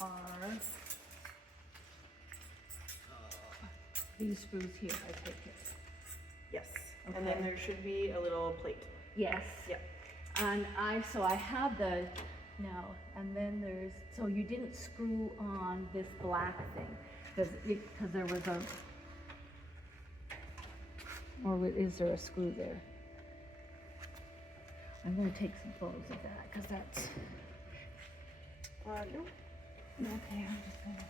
are these screws here, I take it. Yes. Okay. And then there should be a little plate. Yes. Yep. And so I have the, now, and then there's, so you didn't screw on this black thing, because there was a, or is there a screw there? I'm gonna take some photos of that, because that's, No. okay, I'm just gonna.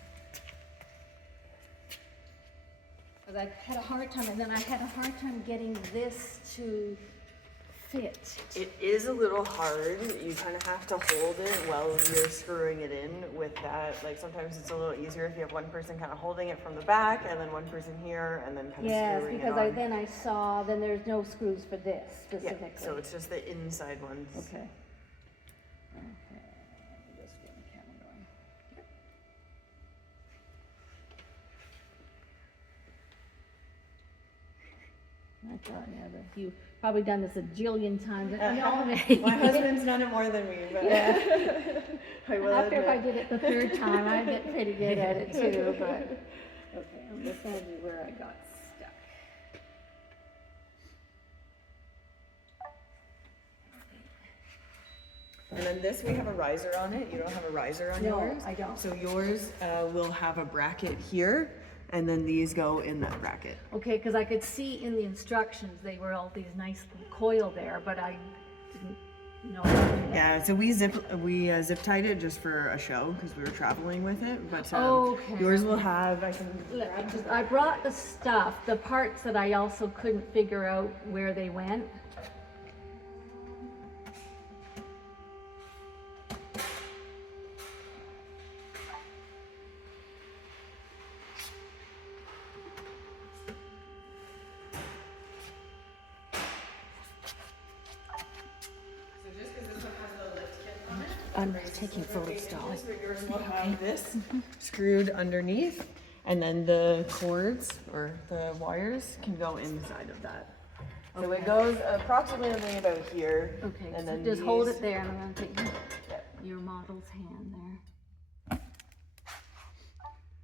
Because I had a hard time, and then I had a hard time getting this to fit. It is a little hard. You kind of have to hold it while you're screwing it in with that. Like sometimes it's a little easier if you have one person kind of holding it from the back and then one person here and then kind of screwing it on. Yes, because I saw, then there's no screws for this specifically. Yeah, so it's just the inside ones. Okay. Okay, just get the camera going. I thought, yeah, that you've probably done this a jillion times. My husband's done it more than me, but Yeah. I will After if I admit. did it the third time, I get pretty good at it too, but, okay, I'm just gonna do where I got stuck. And then this, we have a riser on it. You don't have a riser on No, yours? I don't. So yours will have a bracket here, and then these go in that bracket. Okay, because I could see in the instructions, they were all these nice coil there, but I didn't know. Yeah, so we zip tied it just for a show because we were traveling with it. But Okay. yours will have. I brought the stuff, the parts that I also couldn't figure out where they went. I'm taking photos, darling. Yours will have this screwed underneath, and then the cords or the wires can go inside of that. So it goes approximately about here. Okay, and so then just hold these- it there, and I'm gonna take Yep. your model's hand there.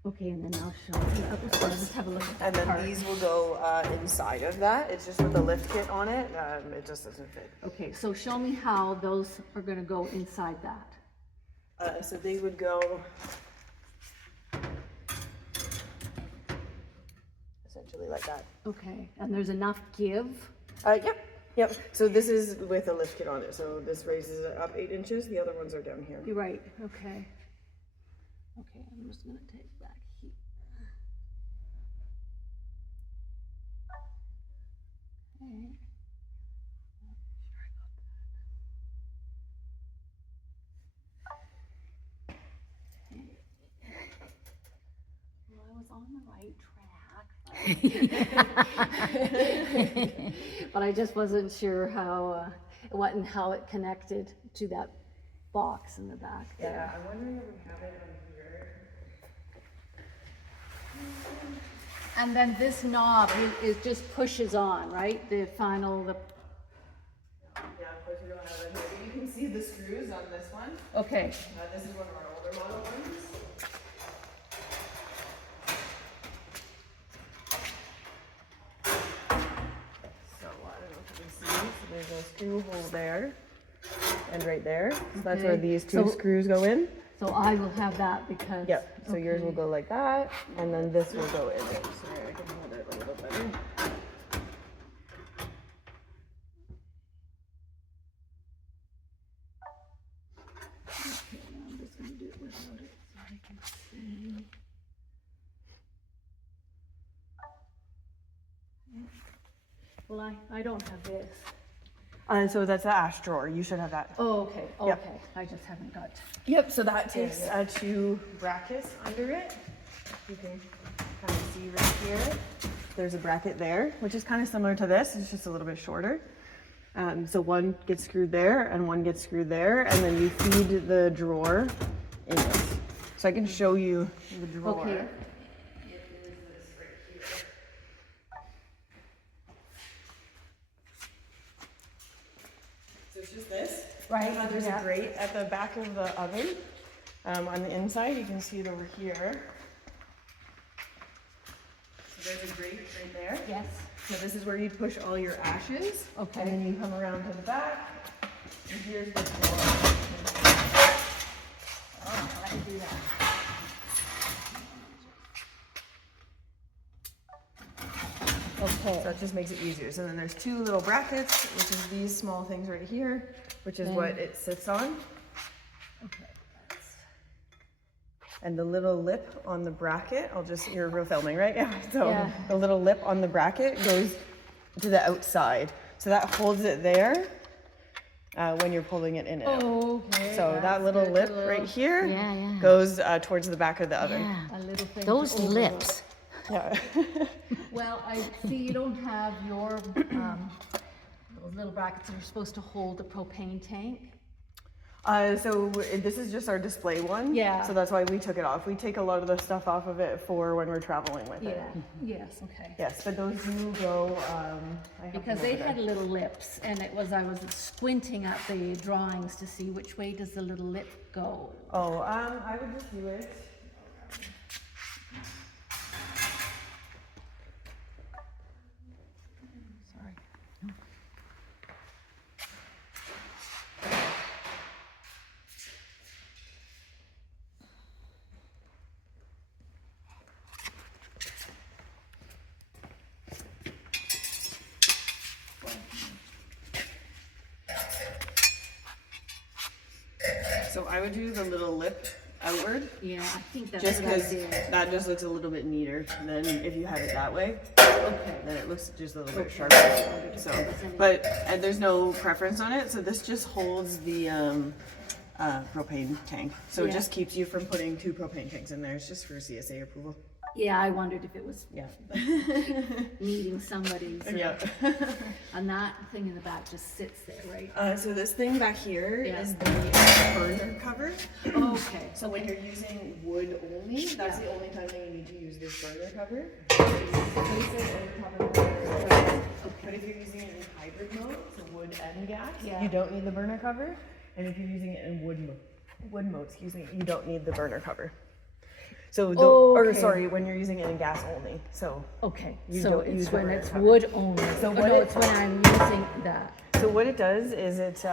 Okay, and then I'll show you. I'll just have a look at that And then part. these will go inside of that. It's just with the lift kit on it. It just doesn't fit. Okay, so show me how those are gonna go inside that. So they would go essentially like that. Okay, and there's enough give? Yep. So this is with a lift kit on it. So this raises it up 8 inches. The other ones are down here. You're right, okay. Okay, I'm just gonna take back here. Okay. Well, I was on the right track. But I just wasn't sure how, how it connected to that box in the back there. Yeah, I'm wondering if we have it on here. And then this knob is just pushes on, right? The final, Yeah, of course we don't have it here. But you can see the screws on this one. okay. This is one of our older model ones. So I don't know if you can see. So there's a screw hole there and right there. So that's where Okay. these two screws go in. So I will have that because. Yep. So yours will go like that, and then this will go in it. Sorry, I can hold it a little better. Okay, now I'm just gonna do it without it so I can see. Well, I don't have this. So that's the ash drawer. You should have that. Oh, okay, Yep. okay. I just haven't got. Yep, so that takes 2 brackets under it. You can kind of see right here. There's a bracket there, which is kind of similar to this. It's just a little bit shorter. So one gets screwed there and one gets screwed there, and then you feed the drawer in this. So I can show you the drawer. Okay. It is this right here. So it's just this. Right, There's yeah. a grate at the back of the oven. On the inside, you can see it over here. So there's a grate right there. Yes. So this is where you push all your ashes. Okay. And then you come around to the back. And here's the door. Oh, I can do that. Okay. So that just makes it easier. So then there's two little brackets, which is these small things right here, which is what it sits on. Okay. And the little lip on the bracket, you're filming, right? Yeah. So Yeah. the little lip on the bracket goes to the outside. So that holds it there when you're pulling it in and out. Okay. So that little lip right here Yeah. goes towards the back of the oven. Yeah. A little thing. Those to overlook. lips. Yeah. Well, I see you don't have your, those little brackets that are supposed to hold the propane tank. So this is just our display one. Yeah. So that's why we took it off. We take a lot of the stuff off of it for when we're traveling with it. Yeah, yes, okay. Yes, but those do go, I have Because them they over had there. little lips, and I was squinting at the drawings to see which way does the little lip go. Oh, I would just do it. Sorry. So I would do the little lip outward, Yeah, I think that's just what I because did. that just looks a little bit neater than if you had it that way. Okay. Then it looks just a little bit sharper. So, and there's no preference on it. So this just holds the propane tank. So it Yeah. just keeps you from putting two propane tanks in there. It's just for CSA approval. Yeah, I wondered if it was Yeah. needing somebody's, Yeah. and that thing in the back just sits there, right? So this thing back here Yeah. is the burner cover. Okay. So when you're using wood only, that's the only time that you need to use this burner cover. But if you're using it in hybrid mode, so wood and gas, Yeah. you don't need the burner cover. And if you're using it in wood mode, you don't need the burner cover. So, when you're using it in gas only. So, Okay, You so don't it's use the when burner it's cover. wood only. So Oh, what no, it- it's when I'm using that. so what it does is it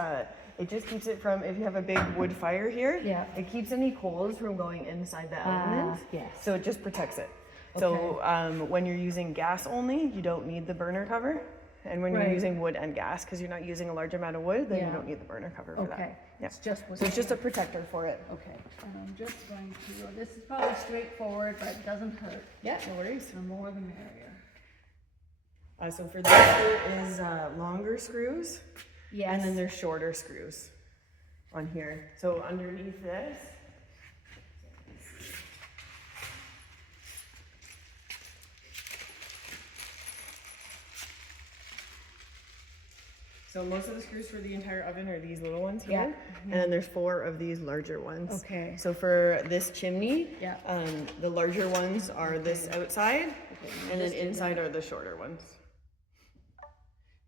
just keeps it from, if you have a big wood fire here, Yeah. it keeps any coals from going inside the element. yes. So it just protects it. So when you're using gas only, you don't need the burner cover. And when you're Right. using wood and gas, because you're not using a large amount of wood, then Yeah. you don't need the burner cover for that. Okay, Yeah. it's just wood. So it's just a protector for it. Okay, and I'm just going to, this is probably straightforward, but it doesn't hurt. Yeah, no worries. The more the merrier. So for this, there is longer screws, Yes. and then there's shorter screws on here. So underneath this, so most of the screws for the entire oven are these little ones here, Yeah. and then there's 4 of these larger ones. Okay. So for this chimney, Yeah. the larger ones are this outside, and then inside are the shorter ones.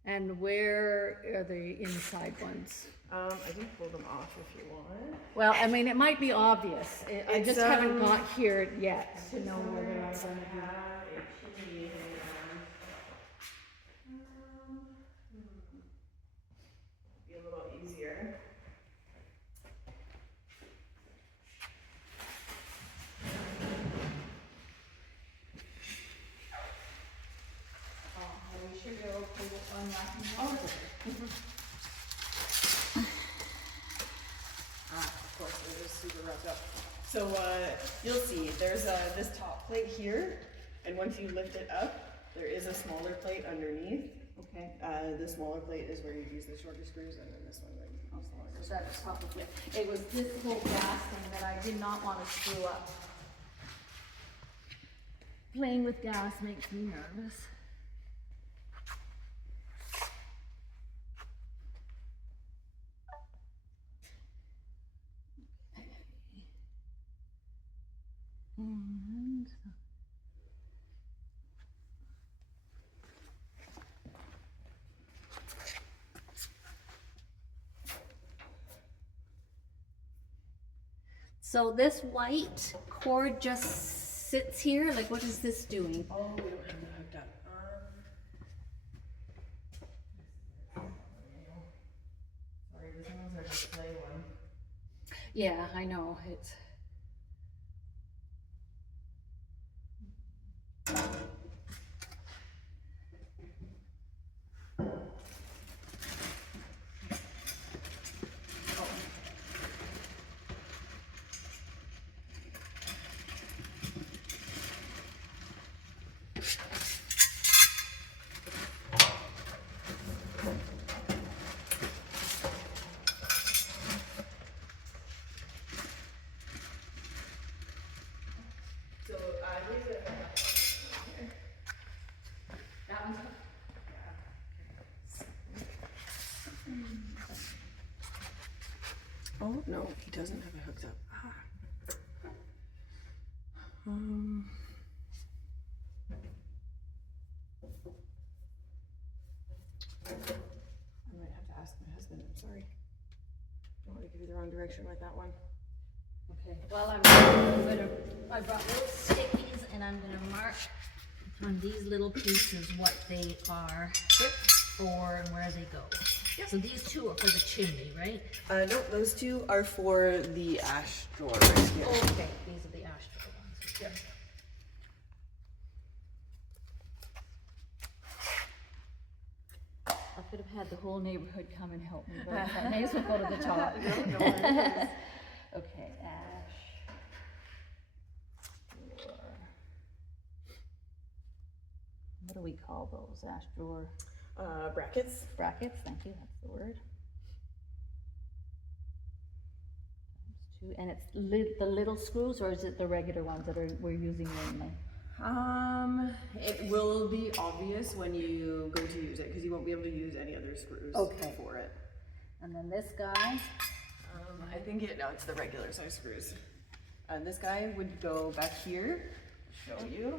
And where are the inside ones? I can pull them off if you want. Well, I mean, it might be obvious. I It's, just haven't got here yet to know whether I'm gonna do. Have a chimney be a little easier. We should go pull unwrapping. Of course, they're just super roughed up. So you'll see, there's this top plate here, and once you lift it up, there is a smaller plate underneath. Okay. The smaller plate is where you use the shorter screws, and then this one where you use the longer So that's probably, it was this whole gas thing that I did not want to screw up. Playing with gas makes me nervous. And So this white cord just sits here, like what is this doing? Oh, we don't have it hooked up. Sorry, this one was a display one. Yeah, I know, it's... That one's... Oh, no, he doesn't have it hooked up. I might have to ask my husband, I'm sorry. Don't want to give you the wrong direction with that one. Okay, well, I brought little stickies and I'm gonna mark on these little pieces what they are for and where they go. Yep. So these two are for the chimney, right? No, those two are for the ash drawer right here. Oh, okay, these are the ash drawer ones. Yep. I could have had the whole neighborhood come and help me, but I may as well go to the top. No worries. Okay, ash drawer. What do we call those? Ash drawer Brackets. brackets, thank you, that's the word. Times 2, and it's the little screws, or is it the regular ones that we're using mainly? It will be obvious when you go to use it because you won't be able to use any other screws for it. And then this guy? I think it's the regular size screws. And this guy would go back here, show you.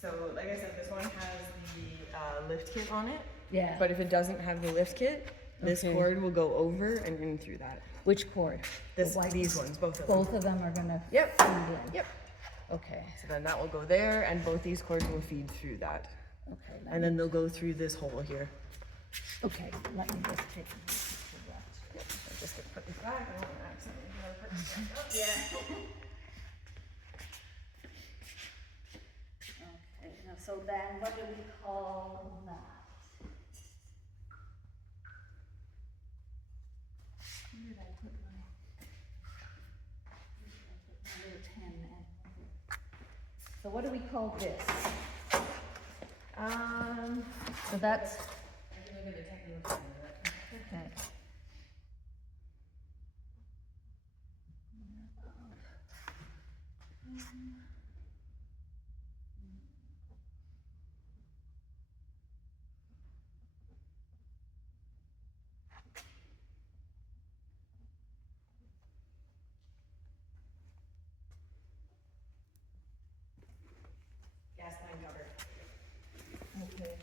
So like I said, this one has the lift kit on it. Yeah. But if it doesn't have the lift kit, this cord will go over and in through that. Which cord? These ones, both of them. Both of them are gonna Yep. feed in? Yep. Okay. So then that will go there and both these cords will feed through that. Okay. And then they'll go through this hole here. Okay, let me just take that. Yep. So just to put this back, I don't want to accidentally put this back up. Yeah. Okay, now so then what do we call that? Where did I put my little 10 man? So what do we call this? So that's, I can look at the technical side of it. okay. Gas line cover. Okay.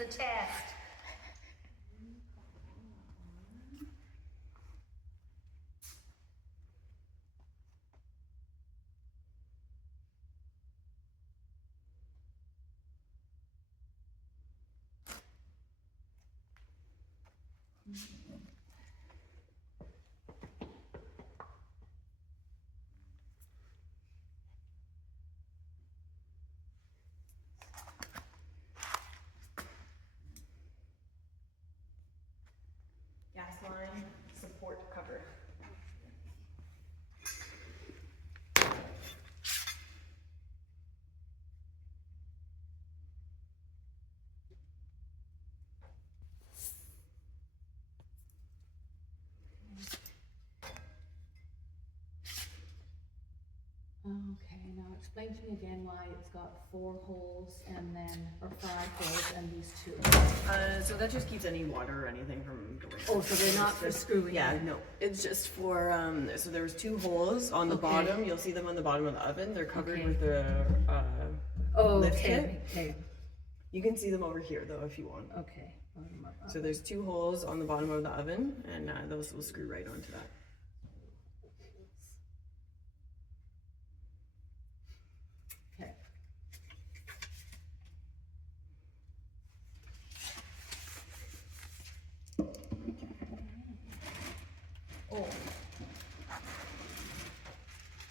It's a test. Okay, now explain to me again why it's got 4 holes and then, or 5 holes and these 2. So that just keeps any water or anything from going. Oh, so they're not for screwing Yeah, in. no. It's just for, so there's 2 holes on the Okay. bottom. You'll see them on the bottom of the oven. They're covered Okay. with the Oh, lift okay, kit. okay, You can see them over here though if you want. okay. Bottom up. So there's 2 holes on the bottom of the oven, and those will screw right onto that. Okay. Oh.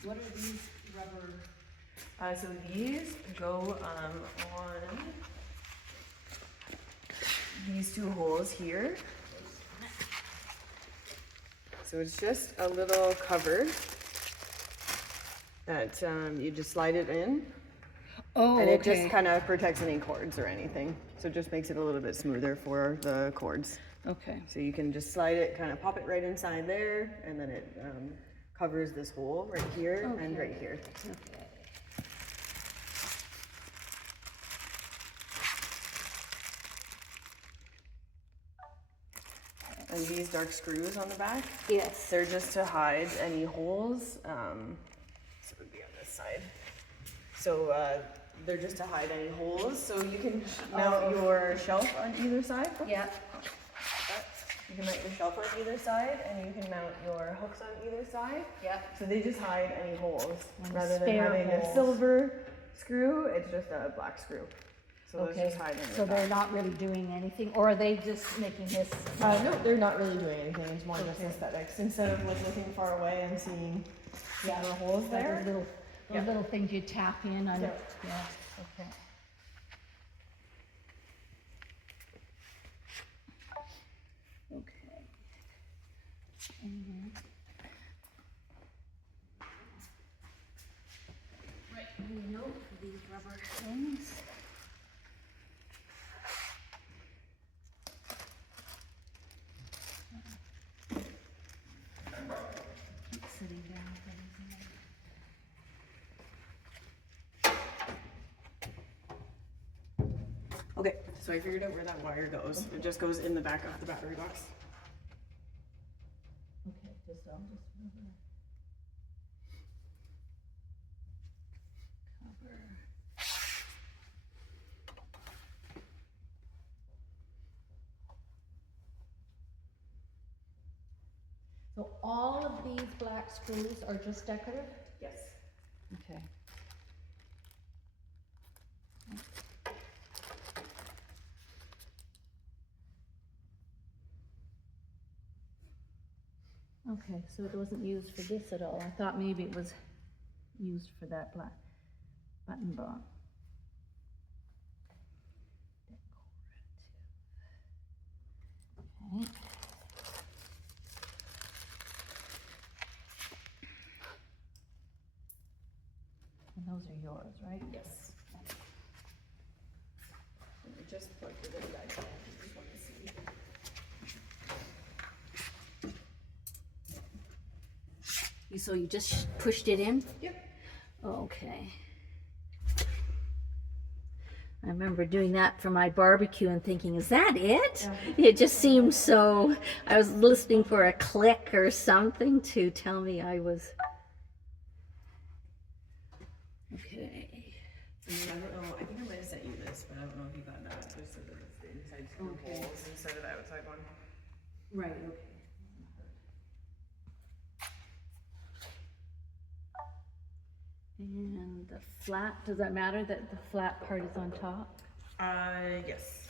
What are these rubber? So these go on these 2 holes here. So it's just a little cover that you just slide it in. Oh, And it just kind of protects any cords or anything. So it just makes it a little bit smoother for the cords. Okay. So you can just slide it, kind of pop it right inside there, and then it covers this hole right here and right here. Okay. And these dark screws on the back, Yes. they're just to hide any holes. So it would be on this side. So they're just to hide any holes. So you can mount your shelf on either side. Yeah. You can mount your shelf on either side, and you can mount your hooks on either side. Yeah. So they just hide any holes. And Rather than spare having holes. a silver screw, it's just a black screw. So those Okay. just hide in So the they're back. not really doing anything, or are they just making this? No, they're not really doing anything. It's more just aesthetics. Instead of like looking far away and seeing the holes Like there. those little things you tap in on. Yeah. Yeah. Okay. Okay. Right, any note for these rubber things? Keep sitting down for these. Okay, so I figured out where that wire goes. It just goes in the back of the battery box. Okay, I'll just cover. So all of these black screws are just decorative? Yes. Okay. Okay, so it wasn't used for this at all. I thought maybe it was used for that black button bar. Okay. And those are yours, right? Yes. And I just plugged it in back there. I just want to see. So you just pushed it in? Yep. Okay. I remember doing that for my barbecue and thinking, is that it? Yeah. It just seemed so, I was listening for a click or something to tell me I was. Okay. I mean, I don't know, I think I might have sent you this, but I don't know if you got that. Just so that it's the inside screw holes instead of the outside one. Right, okay. And the flat, does that matter that the flat part is on top? Yes.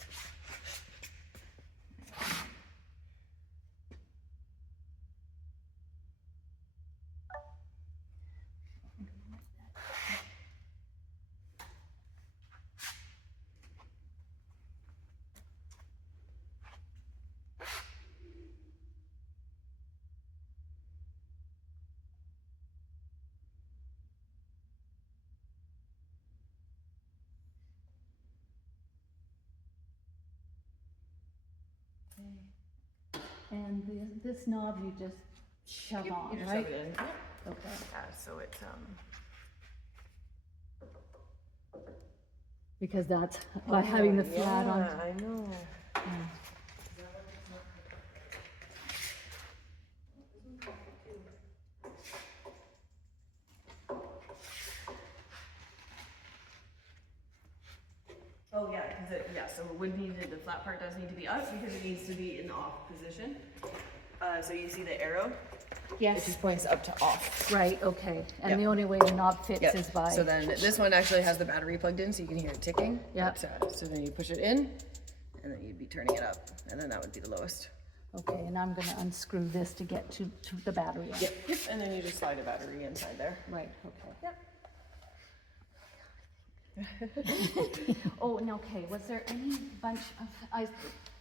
Okay. And this knob you just shove on, You just right? shove it in. Okay. So it because that's by having the flat on. Yeah, I know. Oh yeah, because so it would need the flat part does need to be up because it needs to be in off position. So you see the arrow? It Yes, just points up to off. right, okay. And Yep. the only way the knob fits Yep. is by. So then this one actually has the battery plugged in, so you can hear it ticking. Yep. So then you push it in, and then you'd be turning it up, and then that would be the lowest. Okay, and I'm gonna unscrew this to get to the battery. Yep. And then you just slide a battery inside there. Right, okay. Yep. Oh, and okay, was there any bunch of,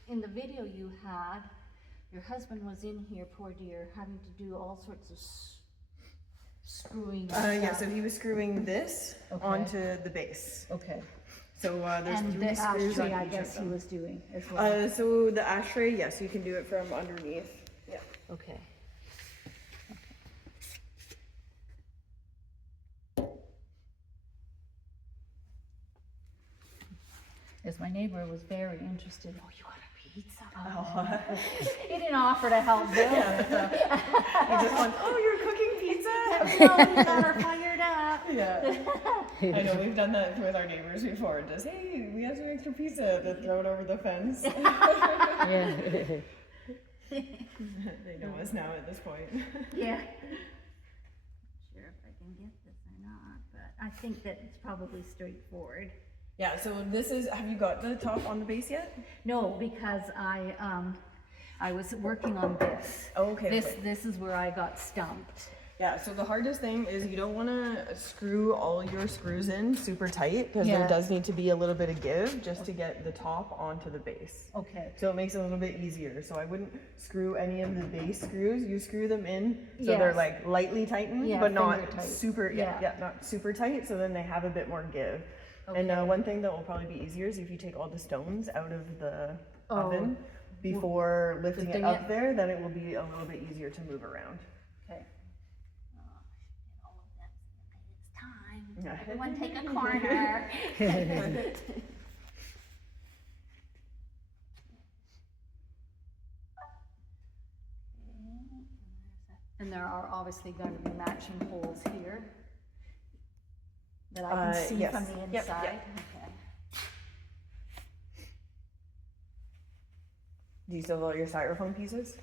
in the video you had, your husband was in here, poor dear, having to do all sorts of screwing and Yeah, stuff. so he was screwing this Okay. onto the base. Okay. So there's And 3 the screws ashtray, on I each guess of he them. was doing as well. So the ashtray, yes, you can do it from underneath. Yeah. Okay. As my neighbor was very interested, oh, you want a pizza? Oh. He didn't offer to help build it. So. You just went, oh, you're cooking pizza? No, we got her fired up. Yeah. I know, we've done that with our neighbors before. Just, hey, we have some extra pizza to throw it over the fence. Yeah. They know us now at this point. Yeah. Not sure if I can get this or not, but I think that it's probably straightforward. Yeah, so this is, have you got the top on the base yet? No, because I was working on this. Oh, okay. This is where I got stumped. Yeah, so the hardest thing is you don't want to screw all your screws in super tight because Yeah. there does need to be a little bit of give just to get the top onto the base. Okay. So it makes it a little bit easier. So I wouldn't screw any of the base screws. You screw them in so they're Yes. like lightly tightened, Yeah, but not finger tight. super. Yeah. Not super tight. So then they have a bit more give. Okay. And one thing that will probably be easier is if you take all the stones out of the Oh. oven before lifting it Lifting up it. there, then it will be a little bit easier to move around. Okay. All of that. It's time. Yeah. Everyone take a corner. And there are obviously going to be matching holes here that I can see yes. from the Yep, inside. yep. Okay. Do you still have all your styrofoam pieces?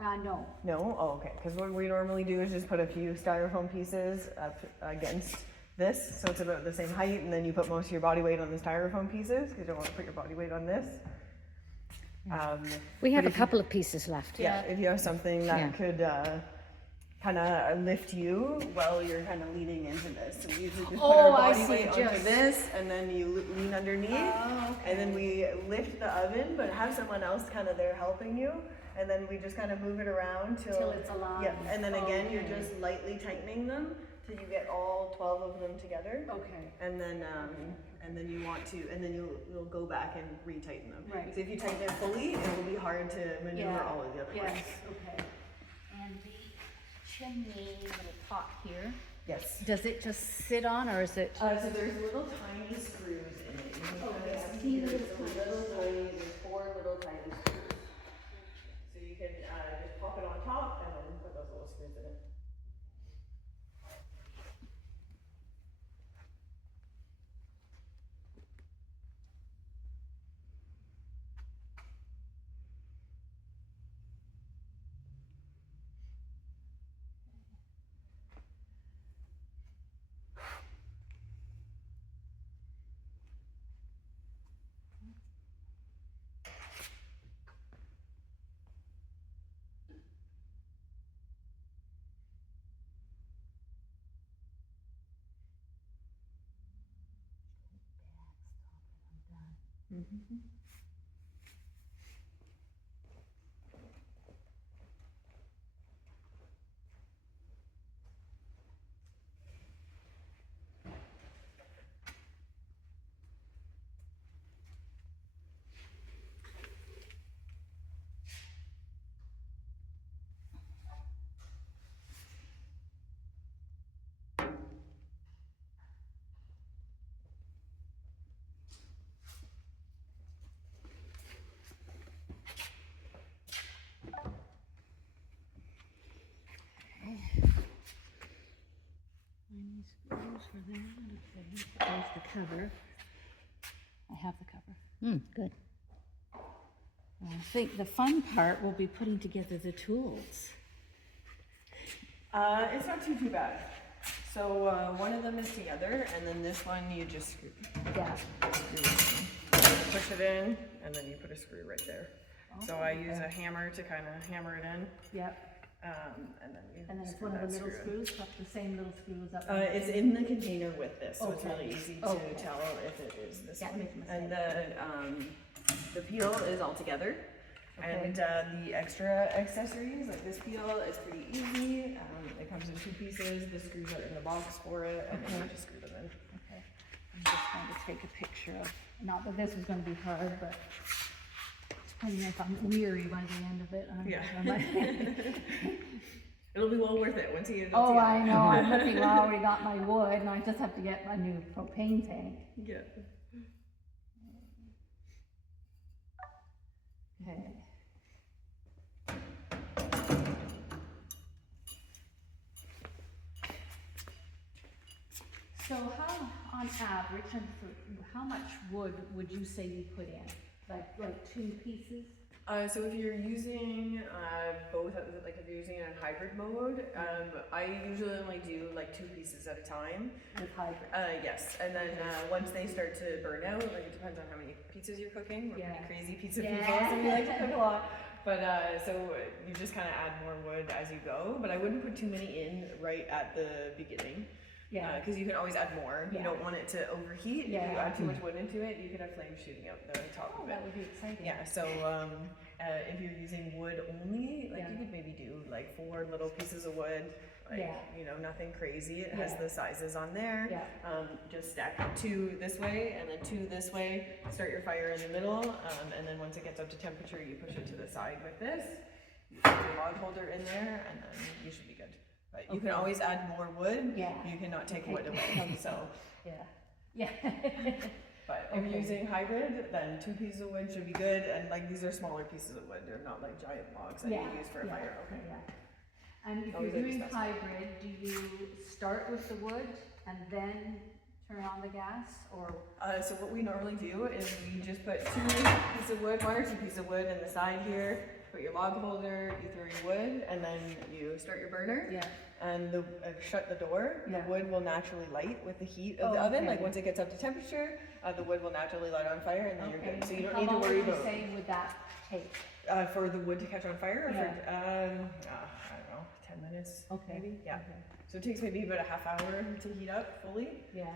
No. No? Oh, okay. Because what we normally do is just put a few styrofoam pieces up against this, so it's about the same height, and then you put most of your body weight on the styrofoam pieces, because you don't want to put your body weight on this. We have a couple of pieces left. Yeah, if you have something that Yeah. could kind of lift you while you're kind of leaning into this. So we usually just put Oh, our I body see, weight onto just- this, and then you lean underneath, Oh, and then we lift the oven, but have someone else kind of there helping you, and then we just kind of move it around Till it's aligned. Yeah, and then again, you're Okay. just lightly tightening them till you get all 12 of them together. Okay. And then you want to, and then you'll go back and retighten them. Right. So if you tighten it fully, it will be hard to maneuver all of the other Yes. ones. Okay. And the chimney little pot here, Yes. does it just sit on, or is it? So there's little tiny screws in it. You can Okay, kind of teeny see little there's there's 4 little tiny screws. So you can just pop it on top and then put those little screws in it. there. Okay, there's the cover. I have the cover. Good. I think the fun part will be putting together the tools. It's not too bad. So one of them is together, and then this one you just screw. Yeah. Push it in, and then you put a screw right there. So I use a hammer to kind of hammer it in. Yep. And then you And then it's screw one of the that little screw in. screws, up the same little screws up. It's in the container with this, so it's Okay. really easy to Okay. tell if it is this Yeah, one. make a mistake. And the peel is all together. Okay. And the extra accessories, like this peel, is pretty easy. It comes in 2 pieces. The screws are in the box for it, and then you just screw them in. Okay. I'm just going to take a picture of, not that this is going to be hard, but depending if I'm weary by the end of it. It'll be well worth it once you get it Oh, all together. I know. I'm looking, well, I already got my wood, and I just have to get a new propane tank. Yeah. Okay. So how, on average, and how much wood would you say you put in? Like 2 pieces? So if you're using both, like if you're using it in hybrid mode, I usually only do like 2 pieces at a time. With hybrid? Yes, and then once they start to burn out, like it depends on how many pizzas you're cooking. We're pretty crazy pizza people, so we like to cook a lot. But so you just kind of add more wood as you go. But I wouldn't put too many in right at the beginning. Yeah. Because you can always add more. You Yeah. don't want it to overheat. Yeah. If you add too much wood into it, you could have flames shooting out the top Oh, of it. that would be exciting. Yeah, so if you're using wood only, like you could maybe do like 4 little pieces of wood, like, you know, nothing crazy. It has the sizes on there. Yeah. Just stack 2 this way and then 2 this way. Start your fire in the middle, and then once it gets up to temperature, you push it to the side with this. You put your log holder in there, and then you should be good. But you can always add more wood. Yeah. You cannot take wood away. So. Yeah. Yeah. But if you're using hybrid, then 2 pieces of wood should be good. And like these are smaller pieces of wood; they're not like giant logs that you use for a fire. Okay. Yeah. And if Always you're doing specify. hybrid, do you start with the wood and then turn on the gas, or? So what we normally do is we just put 2 pieces of wood, 1 or 2 pieces of wood in the side here. Put your log holder, you throw your wood, and then you start your burner. Yeah. And shut the door. Yeah. The wood will naturally light with the heat of the oven. Like once it gets up to temperature, the wood will naturally light on fire, and then you're good. So you don't need to worry about. How long would you say would that take? For the wood to catch on fire, or Yeah. for I don't know, 10 minutes. Okay. Maybe. Yeah. Okay. So it takes maybe about a half hour to heat up fully. Yeah.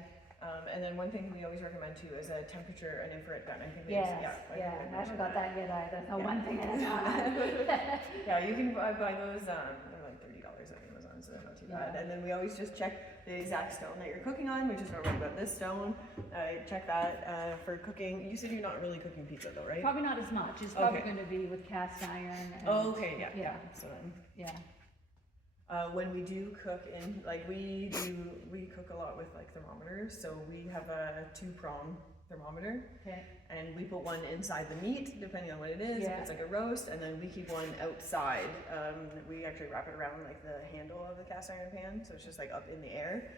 And then one thing we always recommend too is a temperature and infrared gun. I think Yes. I Yeah. think I haven't got that yet either. So one thing at a time. Yeah, you can buy those. They're like $30 on Amazon, so they're not too bad. Yeah. And then we always just check the exact stone that you're cooking on, which is normally about this stone. Check that for cooking. You said you're not really cooking pizza though, right? Probably not as much. It's probably Okay. going to be with cast iron. And, Oh, okay, yeah. Yeah. So then. Yeah. When we do cook in, like we cook a lot with like thermometers. So we have a 2-prong thermometer, Okay. and we put one inside the meat, depending on what it is. Yeah. If it's like a roast, and then we keep one outside. We actually wrap it around like the handle of the cast iron pan, so it's just like up in the air.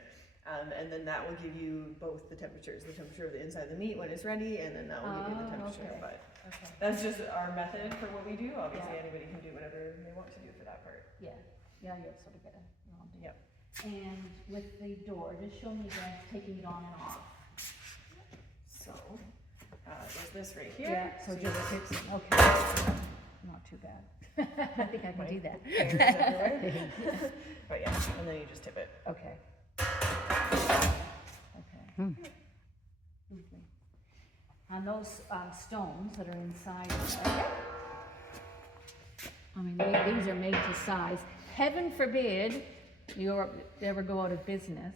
And then that will give you both the temperatures, the temperature of the inside of the meat when it's ready, and then that will give you the temperature. Okay. But Okay. that's just our method for what we do. Obviously, Yeah. anybody can do whatever they want to do for that part. Yeah. Yeah, you sort of get a Yep. And with the door, just show me guys taking it on and off. So, there's this right here. Yeah, so you just just- fix it, okay. Not too bad. I think I can do that. fingers everywhere. But yeah, and then you just tip it. Okay. Okay. Lovely. And those stones that are inside of it, I mean, these are made to size. Heaven forbid you ever go out of business.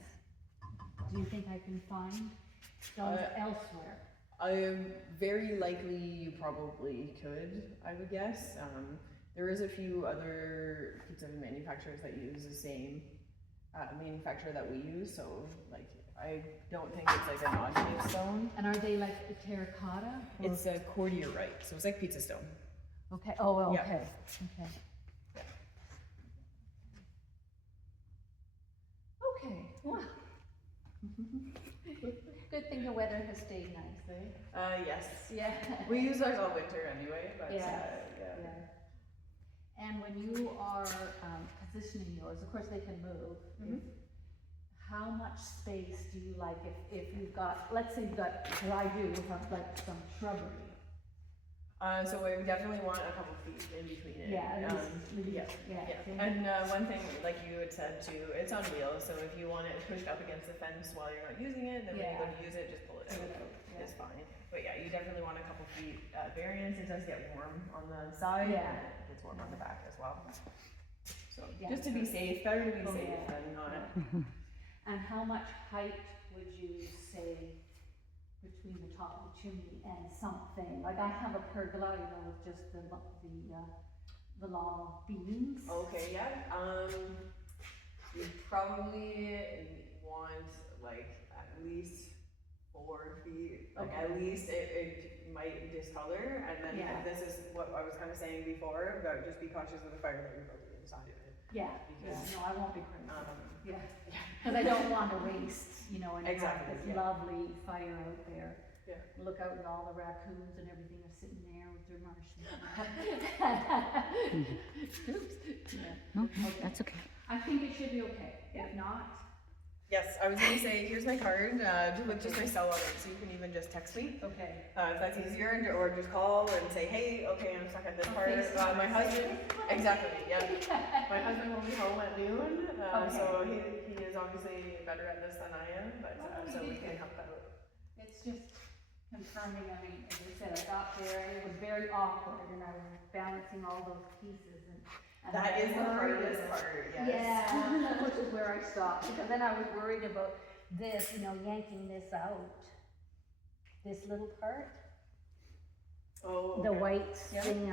Do you think I can find stones elsewhere? Very likely you probably could, I would guess. There is a few other pizza manufacturers that use the same manufacturer that we use, so like I don't think it's like an odd shaped stone. And are they like a terracotta? Or- It's a cordiorite, so it's like pizza stone. Okay, oh, well, Yeah. okay, okay. Okay, wow. Good thing the weather has stayed nice, eh? Yes. Yeah. We use ours all winter anyway, but Yeah. yeah. And when you are positioning yours, of course they can move. How much space do you like if you've got, let's say you've got, what I do, like some shrubbery. So we definitely want a couple feet in between it. Yeah, at least, Yeah. And one thing, like you had said too, it's on wheels, so if you want it pushed up against the fence while you're not using it, then when you go to use it, just pull it out. It's fine. But yeah, you definitely want a couple feet variance. It does get warm on the side, and it gets warm on the back as well. So just to be safe, better to be safe than not. And how much height would you say between the top of the chimney and something? Like I have a pergola, you know, with just the long beams. Okay, yeah. You probably want like at least 4 feet. Like at least it might discolor, and then this is what I was kind of saying before about just be cautious of the fire that you're building inside of it. Yeah. No, I won't be crazy. Because I don't want to waste, you know, and have this lovely fire out there. Yeah. Look out and all the raccoons and everything are sitting there with their marshmallows. Oops. No, that's okay. I think it should be okay. If not, Yes, I was gonna say, here's my card, just my cell on it, so you can even just text me. okay. If that's easier, or just call and say, hey, okay, I'm stuck at this part. My husband, exactly, yeah. My husband will be home at noon, so he is obviously better at this than I am, but, so we can help out. It's just confirming, I mean, as I said, I got there and it was very awkward and I was balancing all those pieces and That is the hardest part, yes. Yeah, which is where I stopped, because then I was worried about this, you know, yanking this out. This little part, Oh, okay. the white thing,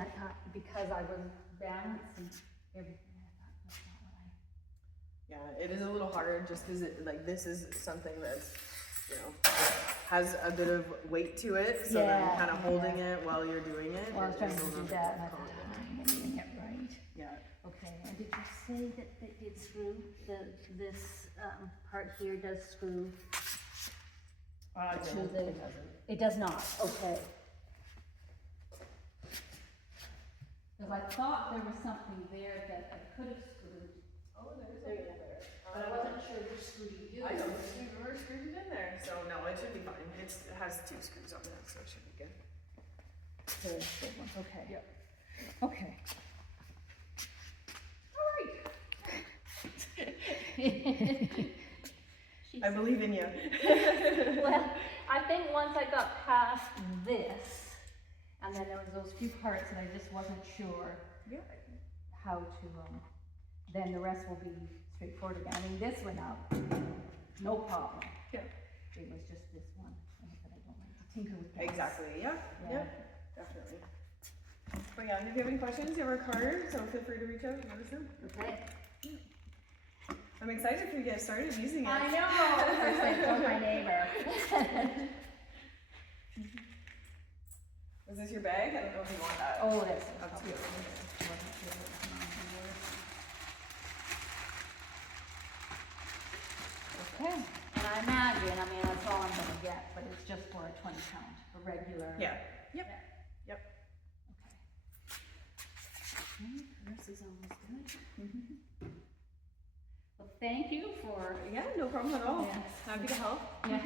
because I was balancing everything, I thought, that's not what I. Yeah, it is a little hard just because like this is something that's, you know, has a bit of weight to it, so then kind of holding it while you're doing it. Well, I was trying to do that, and I difficult. thought, I'm getting it right. Yeah. Okay, and did you say that it screw, this part here does screw to No, the? it doesn't. It does not, okay. Because I thought there was something there that I could have screwed, Oh, there is a hole there. but I wasn't sure which screw you used. I know, we're screwed it in there, so no, it should be fine. It has 2 screws on it, so it should be good. Okay. Yep. Okay. I believe in you. Well, I think once I got past this, and then there was those few parts that I just wasn't sure how to, then the rest will be straightforward again. I mean, this went up, no problem. Yeah. It was just this one that I don't like to tinker with. This. Exactly, yeah, definitely. But yeah, if you have any questions, you have our card, so feel free to reach out and let us know. Okay. I'm excited for you to get started using it. I know. First I told my neighbor. Is this your bag? I don't know if you want that. Oh, that's Up to you. Okay. And I imagine, I mean, that's all I'm gonna get, but it's just for a 20 count, a regular. Yeah. Yep. Yep. Okay. This is almost good. Well, thank you for. Yeah, no problem at all. Yes. Happy to help. Yeah.